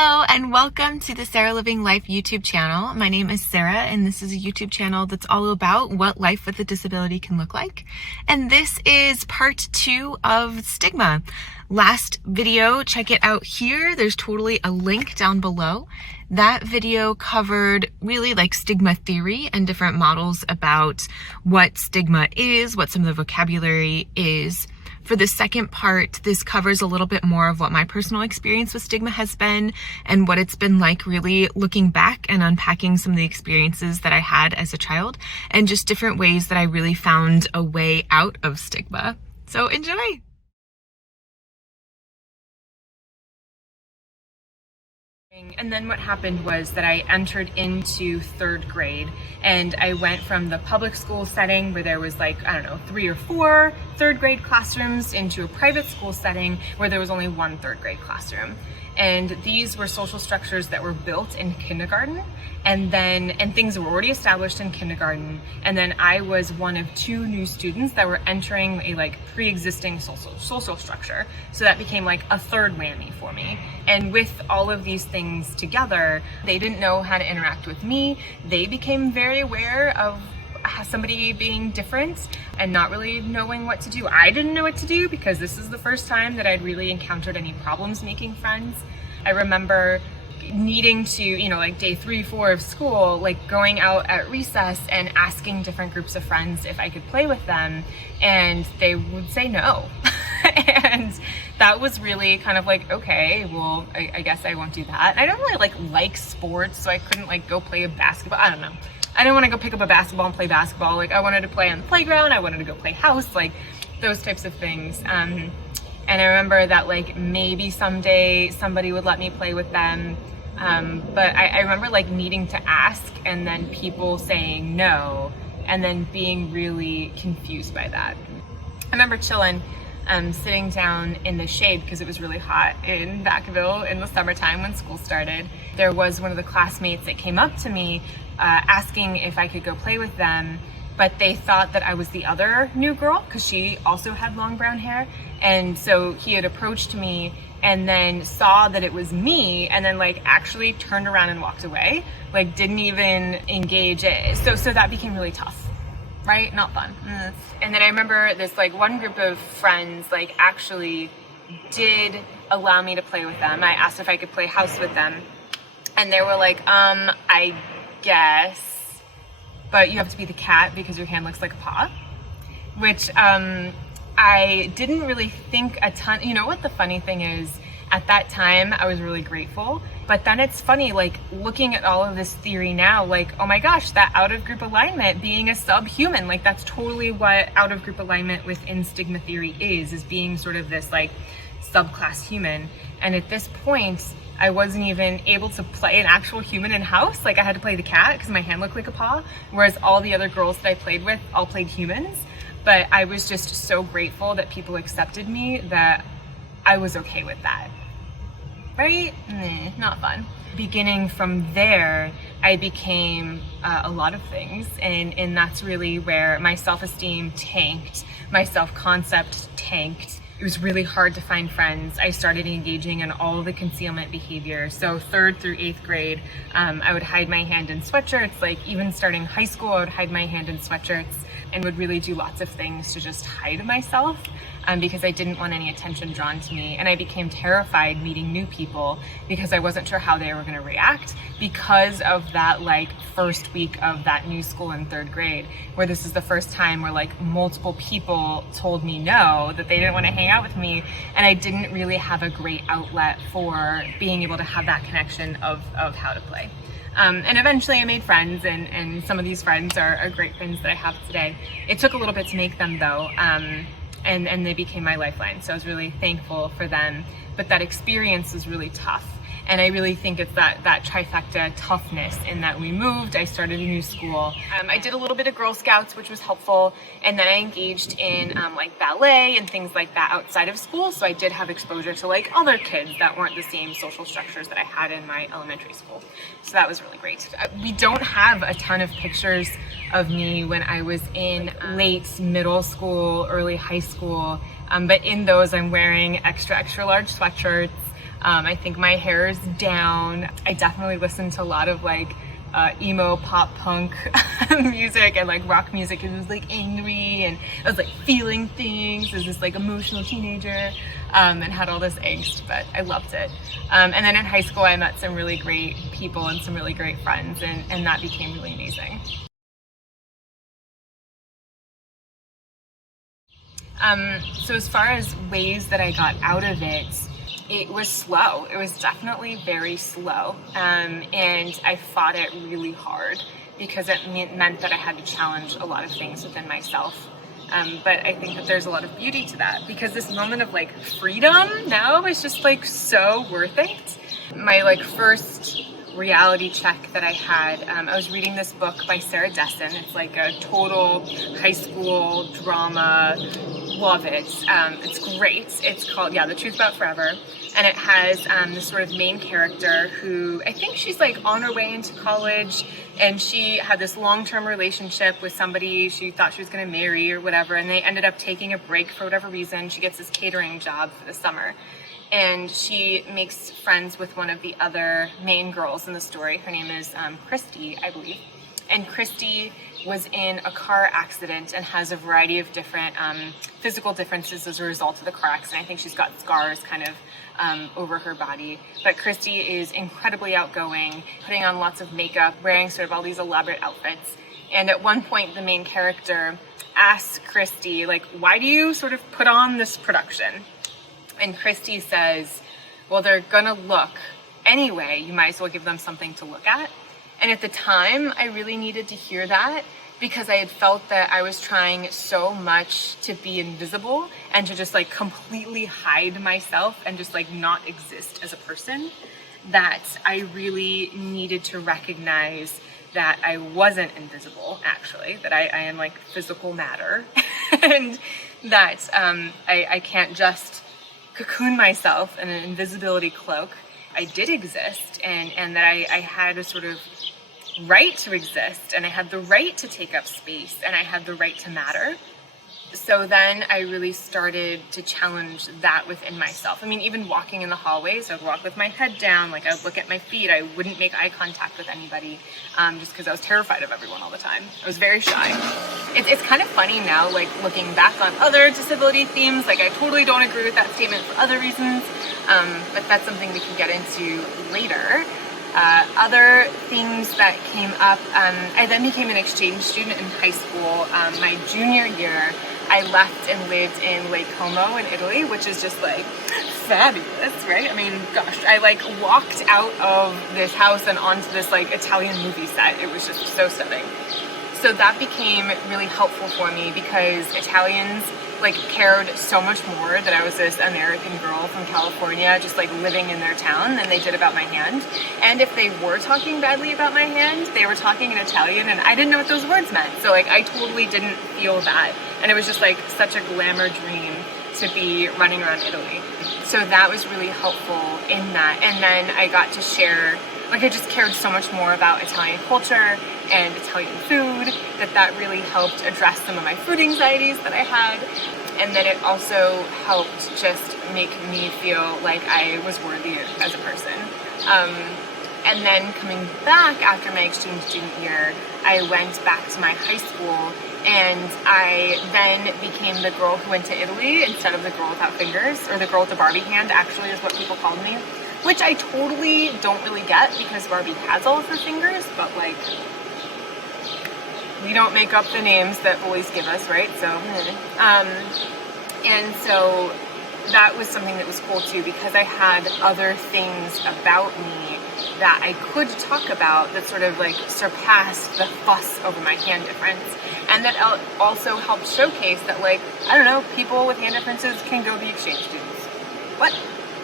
Hello and welcome to the Sarah Living Life YouTube channel. My name is Sarah and this is a YouTube channel that's all about what life with a disability can look like. And this is part 2 of Stigma. Last video, check it out here. There's totally a link down below. That video covered really like stigma theory and different models about what stigma is, what some of the vocabulary is. For the second part, this covers a little bit more of what my personal experience with stigma has been and what it's been like really looking back and unpacking some of the experiences that I had as a child and just different ways that I really found a way out of stigma. So enjoy! And then what happened was that I entered into 3rd grade and I went from the public school setting where there was like, 3 or 4 3rd grade classrooms into a private school setting where there was only 1 3rd grade classroom. And these were social structures that were built in kindergarten and things were already established in kindergarten. And then I was one of 2 new students that were entering a pre-existing social structure. So that became like a 3rd whammy for me. And with all of these things together, they didn't know how to interact with me. They became very aware of somebody being different and not really knowing what to do. I didn't know what to do because this is the first time that I'd really encountered any problems making friends. I remember needing to, day 3, 4 of school, going out at recess and asking different groups of friends if I could play with them, and they would say no. And that was really kind of okay, well, I guess I won't do that. And I don't really like sports, so I couldn't go play a basketball. I don't know. I didn't want to go pick up a basketball and play basketball. I wanted to play on the playground. I wanted to go play house, those types of things. And I remember that maybe someday somebody would let me play with them. But I remember needing to ask and then people saying no and then being really confused by that. I remember chilling, sitting down in the shade because it was really hot in Vacaville in the summertime when school started. There was one of the classmates that came up to me asking if I could go play with them, but they thought that I was the other new girl because she also had long brown hair. And so he had approached me and then saw that it was me and then actually turned around and walked away, didn't even engage it. So that became really tough. Right? Not fun. And then I remember this one group of friends actually did allow me to play with them. I asked if I could play house with them and they were I guess, but you have to be the cat because your hand looks like a paw, which I didn't really think a ton. You know what the funny thing is? At that time, I was really grateful. But then it's funny, looking at all of this theory now, oh my gosh, that out-of-group alignment, being a subhuman, that's totally what out-of-group alignment within stigma theory is being sort of this, subclass human. And at this point, I wasn't even able to play an actual human in house. I had to play the cat because my hand looked like a paw, whereas all the other girls that I played with all played humans. But I was just so grateful that people accepted me that I was okay with that. Right? Not fun. Beginning from there, I became a lot of things, and that's really where my self-esteem tanked, my self-concept tanked. It was really hard to find friends. I started engaging in all the concealment behavior. So 3rd through 8th grade, I would hide my hand in sweatshirts. Even starting high school, I would hide my hand in sweatshirts and would really do lots of things to just hide myself because I didn't want any attention drawn to me. And I became terrified meeting new people because I wasn't sure how they were gonna react because of that first week of that new school in 3rd grade, where this is the first time where multiple people told me no, that they didn't want to hang out with me, and I didn't really have a great outlet for being able to have that connection of how to play. And eventually I made friends, and some of these friends are great friends that I have today. It took a little bit to make them though, and they became my lifeline. So I was really thankful for them, but that experience was really tough. And I really think it's that trifecta toughness in that we moved, I started a new school. I did a little bit of Girl Scouts, which was helpful. And then I engaged in ballet and things like that outside of school. So I did have exposure to other kids that weren't the same social structures that I had in my elementary school. So that was really great. We don't have a ton of pictures of me when I was in late middle school, early high school. But in those, I'm wearing extra large sweatshirts. I think my hair is down. I definitely listen to a lot of like emo pop punk music and like rock music. It was like angry and I was like feeling things as this like emotional teenager, and had all this angst, but I loved it. And then in high school I met some really great people and some really great friends, and that became really amazing. So as far as ways that I got out of it was slow. It was definitely very slow. And I fought it really hard because it meant that I had to challenge a lot of things within myself. But I think that there's a lot of beauty to that because this moment of like freedom now is just like so worth it. My like first reality check that I had, I was reading this book by Sarah Dessen. It's like a total high school drama. Love it. It's great. It's called, The Truth About Forever. And it has this sort of main character who, I think she's like on her way into college, and she had this long-term relationship with somebody she thought she was going to marry or whatever, and they ended up taking a break for whatever reason. She gets this catering job for the summer. And she makes friends with one of the other main girls in the story. Her name is Christy, I believe. And Christy was in a car accident and has a variety of different physical differences as a result of the car accident. I think she's got scars kind of over her body. But Christy is incredibly outgoing, putting on lots of makeup, wearing sort of all these elaborate outfits. And at one point, the main character asks Christy, like, why do you sort of put on this production? And Christy says, well, they're gonna look anyway. You might as well give them something to look at. And at the time, I really needed to hear that because I had felt that I was trying so much to be invisible and to just like completely hide myself and just like not exist as a person, that I really needed to recognize that I wasn't invisible, actually, that I am like physical matter, and that I can't just cocoon myself in an invisibility cloak. I did exist, and that I had a sort of right to exist, and I had the right to take up space, and I had the right to matter. So then I really started to challenge that within myself. I mean, even walking in the hallways, I'd walk with my head down, like I would look at my feet, I wouldn't make eye contact with anybody, just because I was terrified of everyone all the time. I was very shy. It's kind of funny now, like looking back on other disability themes, like I totally don't agree with that statement for other reasons, but that's something we can get into later. Other things that came up, I then became an exchange student in high school. My junior year, I left and lived in Lake Como in Italy, which is just like fabulous, right? I mean, gosh, I like walked out of this house and onto this like Italian movie set. It was just so stunning. So that became really helpful for me because Italians like cared so much more that I was this American girl from California just like living in their town than they did about my hand. And if they were talking badly about my hand, they were talking in Italian and I didn't know what those words meant. So like I totally didn't feel that. And it was just like such a glamour dream to be running around Italy. So that was really helpful in that. And then I got to share, like I just cared so much more about Italian culture and Italian food, that really helped address some of my food anxieties that I had. And then it also helped just make me feel like I was worthy as a person. And then coming back after my exchange student year, I went back to my high school, and I then became the girl who went to Italy instead of the girl without fingers, or the girl with the Barbie hand actually is what people called me, which I totally don't really get because Barbie has all of her fingers, but like, we don't make up the names that boys give us, right? So, and so that was something that was cool too, because I had other things about me that I could talk about that sort of like surpassed the fuss over my hand difference. And that also helped showcase that, like, I don't know, people with hand differences can go be exchange students. What?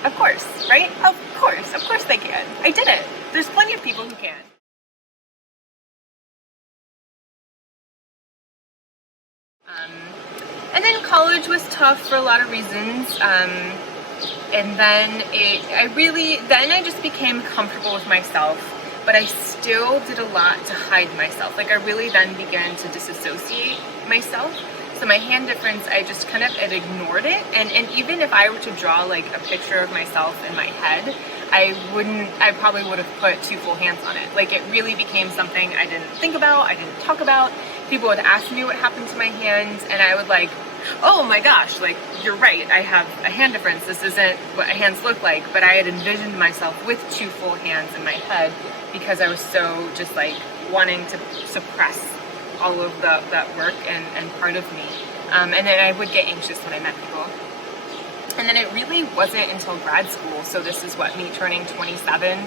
Of course, right? Of course they can. I did it. There's plenty of people who can. And then college was tough for a lot of reasons. And then I just became comfortable with myself, but I still did a lot to hide myself. Like I really then began to disassociate myself So my hand difference, I just kind of had ignored it. And even if I were to draw like a picture of myself in my head, I probably would have put 2 full hands on it. Like, it really became something I didn't think about, I didn't talk about. People would ask me what happened to my hand, and I would like, oh my gosh, like, you're right, I have a hand difference. This isn't what hands look like. But I had envisioned myself with 2 full hands in my head because I was so just like wanting to suppress all of that work and part of me. And then I would get anxious when I met people. And then it really wasn't until grad school, so this is what, me turning 27,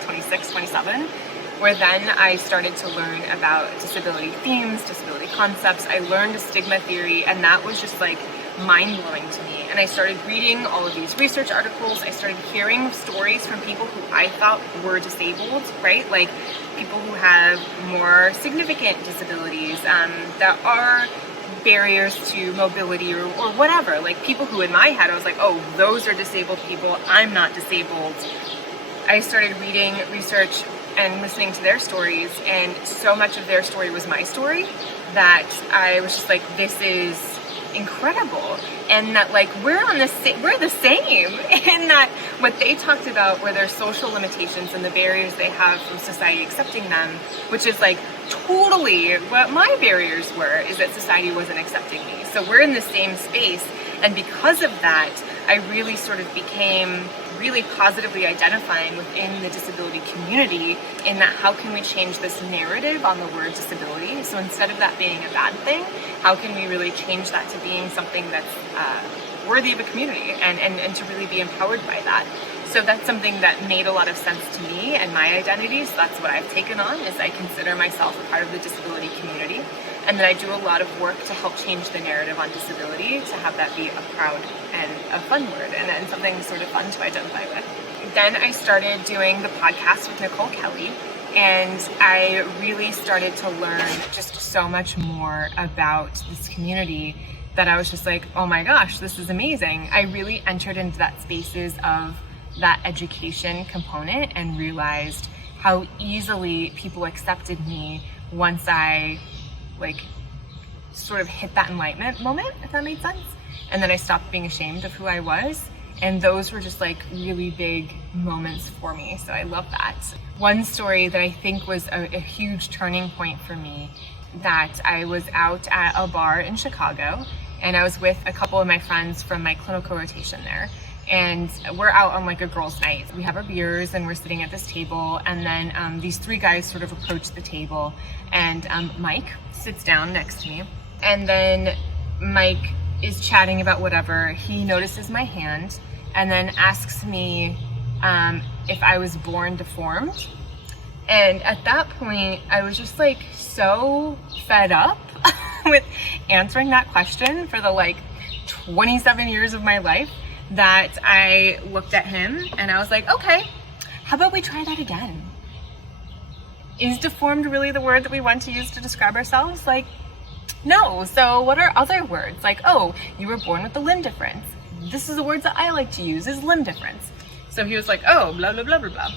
where then I started to learn about disability themes, disability concepts. I learned stigma theory, and that was just like mind-blowing to me. And I started reading all of these research articles. I started hearing stories from people who I thought were disabled, right? Like people who have more significant disabilities, that are barriers to mobility or whatever. Like people who in my head I was like, oh, those are disabled people, I'm not disabled. I started reading research and listening to their stories, and so much of their story was my story that I was just like, this is incredible. And that like we're the same in that what they talked about were their social limitations and the barriers they have from society accepting them, which is like totally what my barriers were, is that society wasn't accepting me. So we're in the same space, and because of that I really sort of became really positively identifying within the disability community, in that how can we change this narrative on the word disability? So instead of that being a bad thing, how can we really change that to being something that's worthy of a community and to really be empowered by that? So that's something that made a lot of sense to me and my identity. So that's what I've taken on, is I consider myself a part of the disability community. And then I do a lot of work to help change the narrative on disability, to have that be a proud and a fun word and something sort of fun to identify with. Then I started doing the podcast with Nicole Kelly, and I really started to learn just so much more about this community that I was just like, oh my gosh, this is amazing. I really entered into that spaces of that education component and realized how easily people accepted me once I like sort of hit that enlightenment moment, if that made sense. And then I stopped being ashamed of who I was. And those were just like really big moments for me. So I love that. One story that I think was a huge turning point for me, that I was out at a bar in Chicago, and I was with a couple of my friends from my clinical rotation there. And we're out on like a girls' night. We have our beers and we're sitting at this table, and then these 3 guys sort of approach the table, and Mike sits down next to me, and then Mike is chatting about whatever. He notices my hand and then asks me if I was born deformed. And at that point I was just like so fed up with answering that question for the like 27 years of my life, that I looked at him and I was like, okay, how about we try that again? Is deformed really the word that we want to use to describe ourselves? Like, no. So what are other words? Like, oh, you were born with a limb difference. This is the words that I like to use, is limb difference. So he was like, oh, blah, blah, blah, blah, blah.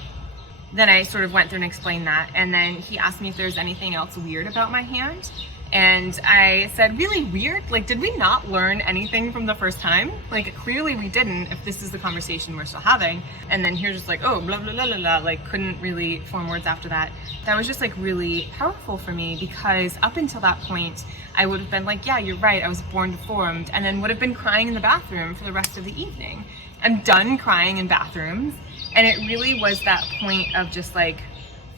Then I sort of went through and explained that. And then he asked me if there's anything else weird about my hand. And I said, really weird? Like, did we not learn anything from the first time? Like, clearly we didn't, if this is the conversation we're still having. And then he was just like, oh, blah, blah, blah, blah, blah, like couldn't really form words after that. That was just like really powerful for me, because up until that point, I would have been like, yeah, you're right, I was born deformed, and then would have been crying in the bathroom for the rest of the evening. I'm done crying in bathrooms. And it really was that point of just like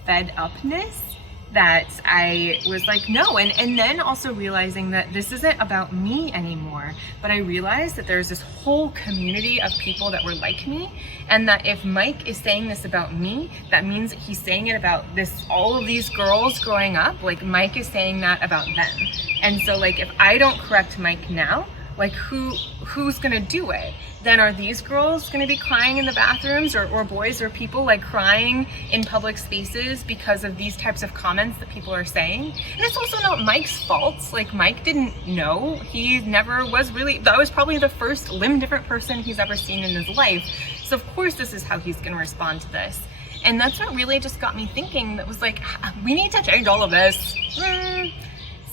fed upness that I was like, no. And then also realizing that this isn't about me anymore, but I realized that there's this whole community of people that were like me, and that if Mike is saying this about me, that means that he's saying it about all of these girls growing up. Like, Mike is saying that about them. And so like, if I don't correct Mike now, like who's gonna do it? Then are these girls gonna be crying in the bathrooms, or boys or people like crying in public spaces because of these types of comments that people are saying? And it's also not Mike's fault. Like, Mike didn't know. He never was really, that was probably the first limb different person he's ever seen in his life. So of course this is how he's gonna respond to this. And that's what really just got me thinking, that was like, we need to change all of this.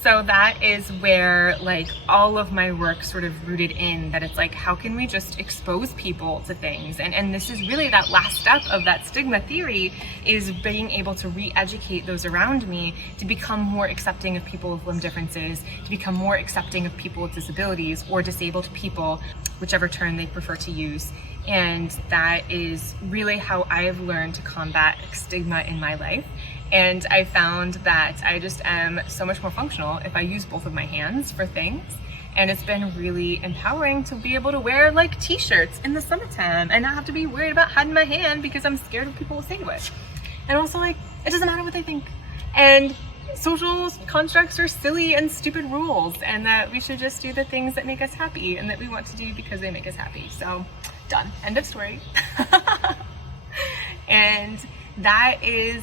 So that is where like all of my work sort of rooted in, that it's like, how can we just expose people to things? And this is really that last step of that stigma theory, is being able to re-educate those around me to become more accepting of people with limb differences, to become more accepting of people with disabilities or disabled people, whichever term they prefer to use. And that is really how I've learned to combat stigma in my life. And I found that I just am so much more functional if I use both of my hands for things. And it's been really empowering to be able to wear like t-shirts in the summertime and not have to be worried about hiding my hand because I'm scared of people with English. And also, like, it doesn't matter what they think. And social constructs are silly and stupid rules, and that we should just do the things that make us happy and that we want to do because they make us happy. So, done. End of story. And that is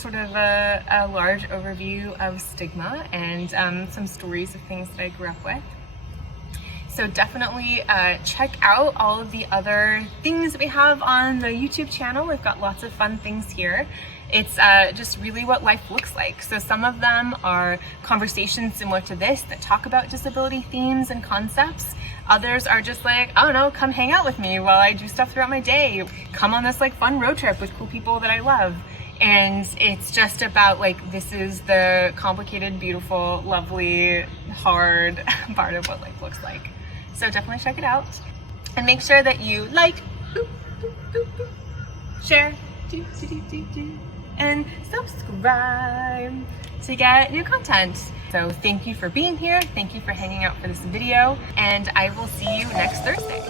sort of a large overview of stigma and some stories of things that I grew up with. So definitely check out all of the other things that we have on the YouTube channel. We've got lots of fun things here. It's just really what life looks like. So some of them are conversations similar to this that talk about disability themes and concepts. Others are just like, I don't know, come hang out with me while I do stuff throughout my day. Come on this like fun road trip with cool people that I love. And it's just about like, this is the complicated, beautiful, lovely, hard part of what life looks like. So definitely check it out. And make sure that you like, share, and subscribe to get new content. So thank you for being here. Thank you for hanging out for this video. And I will see you next Thursday.